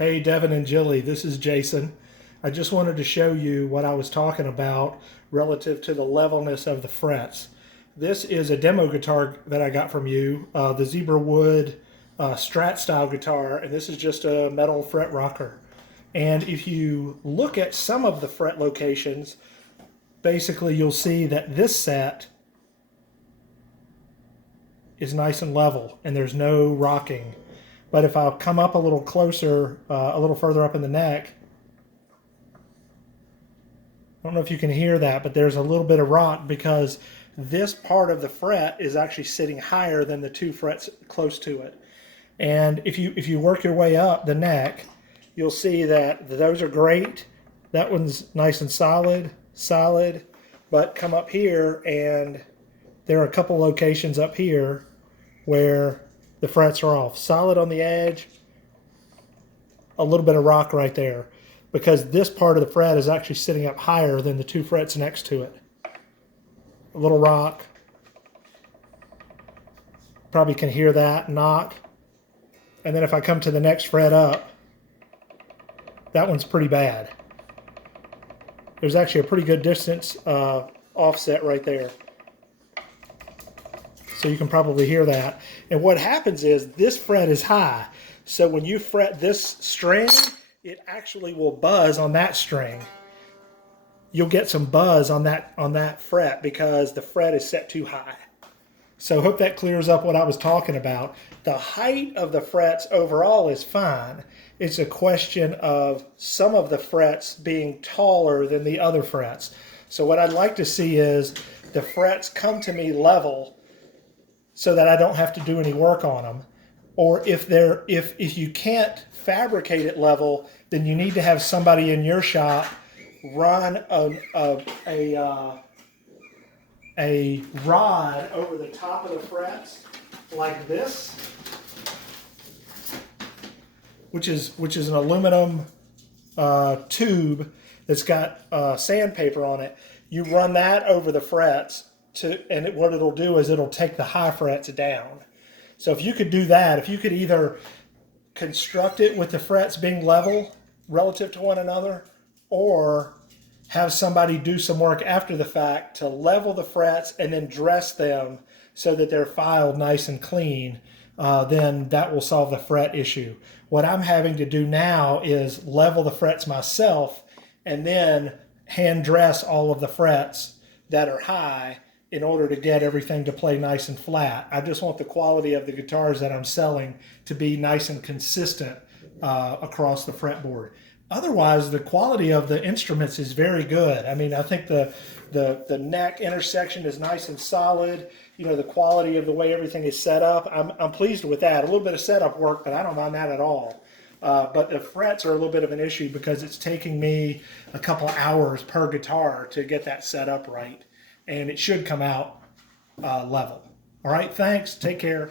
Hey Devin and Jilly, this is Jason. I just wanted to show you what I was talking about relative to the levelness of the frets. This is a demo guitar that I got from you, the Zebra Wood Strat style guitar, and this is just a metal fret rocker. And if you look at some of the fret locations, basically you'll see that this set is nice and level and there's no rocking. But if I come up a little closer, a little further up in the neck, I don't know if you can hear that, but there's a little bit of rock because this part of the fret is actually sitting higher than the two frets close to it. And if you work your way up the neck, you'll see that those are great. That one's nice and solid. But come up here and there are a couple locations up here where the frets are off. Solid on the edge, a little bit of rock right there, because this part of the fret is actually sitting up higher than the two frets next to it. A little rock. Probably can hear that knock. And then if I come to the next fret up, that one's pretty bad. There's actually a pretty good distance offset right there. So you can probably hear that. And what happens is this fret is high. So when you fret this string, it actually will buzz on that string. You'll get some buzz on that fret because the fret is set too high. So I hope that clears up what I was talking about. The height of the frets overall is fine. It's a question of some of the frets being taller than the other frets. So what I'd like to see is the frets come to me level so that I don't have to do any work on them. Or if you can't fabricate it level, then you need to have somebody in your shop run a rod over the top of the frets like this, which is an aluminum tube that's got sandpaper on it. You run that over the frets and what it'll do is it'll take the high frets down. So if you could do that, if you could either construct it with the frets being level relative to one another, or have somebody do some work after the fact to level the frets and then dress them so that they're filed nice and clean, then that will solve the fret issue. What I'm having to do now is level the frets myself and then hand dress all of the frets that are high in order to get everything to play nice and flat. I just want the quality of the guitars that I'm selling to be nice and consistent across the fretboard. Otherwise, the quality of the instruments is very good. I mean, I think the neck intersection is nice and solid. You know, the quality of the way everything is set up, I'm pleased with that. A little bit of setup work, but I don't mind that at all. But the frets are a little bit of an issue because it's taking me a couple hours per guitar to get that set up right. And it should come out level. All right, thanks. Take care.